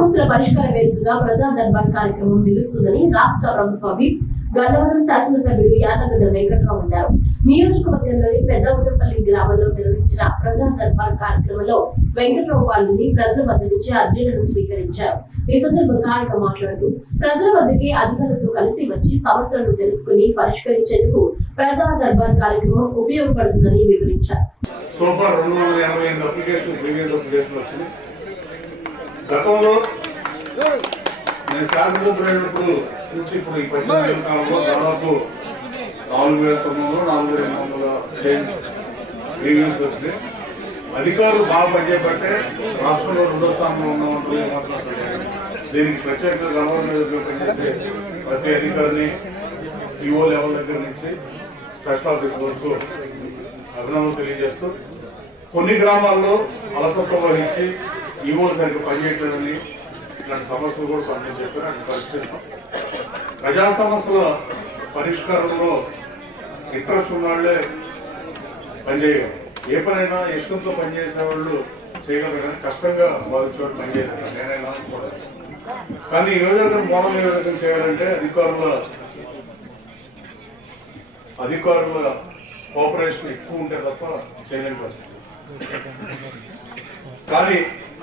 సమస్యల పరిష్కార వేదికగా ప్రజా దర్బార్ కార్యక్రమం నిలుస్తుందని రాష్ట్ర ప్రభుత్వ విప్ గన్నవరం శాసనసభ్యుడు యాదగడ్డ వెంకట్రావు అన్నారు. నియోజకవర్గంలోని పెద్దవుటపల్లి గ్రామంలో నిర్వహించిన ప్రజా దర్బార్ కార్యక్రమంలో వెంకట్రావు పాల్గొని ప్రజల వద్ద నుంచి అర్జీలను స్వీకరించారు. ఈ సందర్భంగా ఆయన మాట్లాడుతూ ప్రజల వద్దకి అధికారులతో కలిసి వచ్చి సమస్యలను తెలుసుకుని పరిష్కరించేందుకు ప్రజా దర్బార్ కార్యక్రమం ఉపయోగపడుతుందని వివరించారు. గతంలో నేను శాసనసభ్యుడు నుంచి ఇప్పుడు ఈ 18 కాలంలో దాదాపు 4,900 రివ్యూస్ వచ్చినాయి. అధికారులు బాగా పనిచేయబట్టే రాష్ట్రంలో 2వ స్థానంలో ఉన్నామంటూ ఏమాత్రం దీనికి ప్రత్యేకంగా గవర్నర్ మీద పనిచేసే ప్రతి అధికారిని ఈఓ లెవెల్ దగ్గర నుంచి స్పెషల్ ఆఫీస్ వరకు అభినందనలు తెలియజేస్తూ కొన్ని గ్రామాల్లో అలసత్వం వహించి ఈఓ సరిగ్గా పనిచేయట్లేదని ఇలాంటి సమస్యలు కూడా పని చెప్పారు. అక్కడ పరిష్కరిస్తాం. ప్రజా సమస్యల పరిష్కారంలో ఇంట్రెస్ట్ ఉన్నవాళ్లే పనిచేయగలరు. ఏ పనైనా ఇష్టంతో పనిచేసే వాళ్ళు చేయగలరు, కానీ కష్టంగా వాళ్ళ చోటు పనిచేయగలరు. నేనైనా కూడా కానీ ఈ నియోజకవర్గం మోడల్ నియోజకవర్గం చేయాలంటే అధికారుల కోఆపరేషన్ ఎక్కువ ఉంటే తప్ప చేయలేని పరిస్థితి. కానీ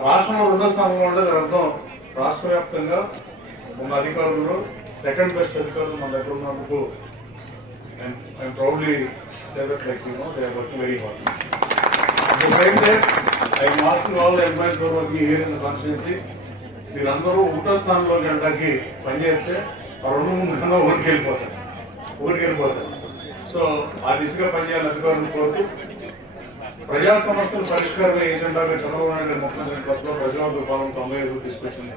రాష్ట్రంలో 2వ స్థానంలో ఉండేది అర్థం రాష్ట్ర వ్యాప్తంగా ఉన్న అధికారులు సెకండ్ బెస్ట్ అధికారులు మన దగ్గర ఉన్నందుకు I'm proudly say that like they are working very hard. At the same time, I am asking all the employees who are working here in the constituency, మీరందరూ 1వ స్థానంలోకి వెళ్ళడానికి పనిచేస్తే 2-3 కన్నా ఊరికి వెళ్ళిపోతారు. సో ఆ దిశగా పనిచేయాలని అధికారులను కోరుతూ ప్రజా సమస్యల పరిష్కారం ఏజెండాగా చంద్రబాబు నాయుడు ముఖ్యమంత్రి పథకంలో ప్రజాపాలన 95 తీసుకొచ్చింది.